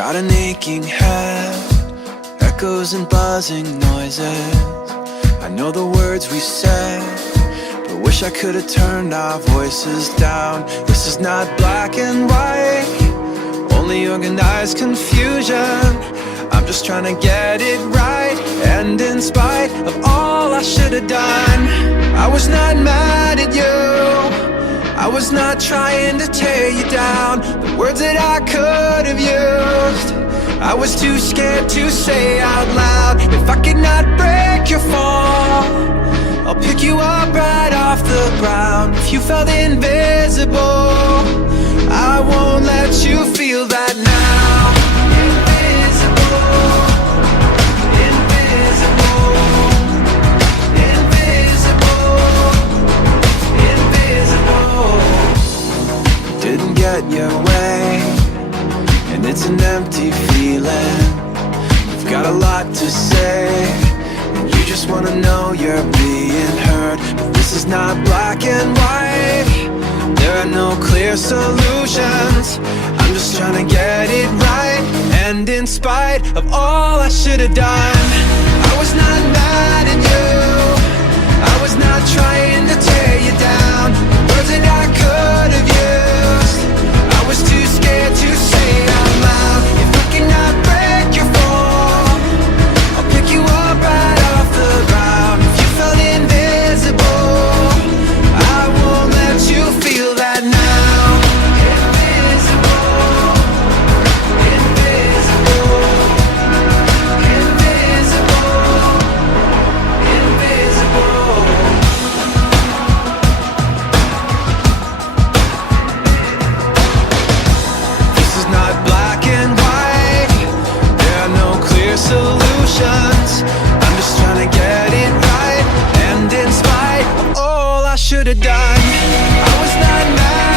got an aching head, echoes and buzzing noises. I know the words we said, but wish I could have turned our voices down. This is not black and white, only organized confusion. I'm just trying to get it right, and in spite of all I should have done, I was not mad at you, I was not trying to tear you down. The words that I could have used, I was too scared to say out loud. If I could not break your fall, I'll pick you up right off the ground. If you felt invisible, I won't let you feel that now. Invisible, invisible, invisible, invisible. Didn't get your way, and it's an empty feeling. You've got a lot to say, and you just wanna know you're being heard. But this is not black and white, there are no clear solutions. I'm just trying to get it right, and in spite of all I should have done, I was not mad at you, I was not trying to tear you down. The words that I could have used, I was too scared to say out loud. If I cannot break your fall, I'll pick you up right off the ground. If you felt invisible, I won't let you feel that now. Invisible, invisible, invisible, invisible. This is not black and white, there are no clear solutions. I'm just trying to get it right, and in spite of all I should have done, I was not mad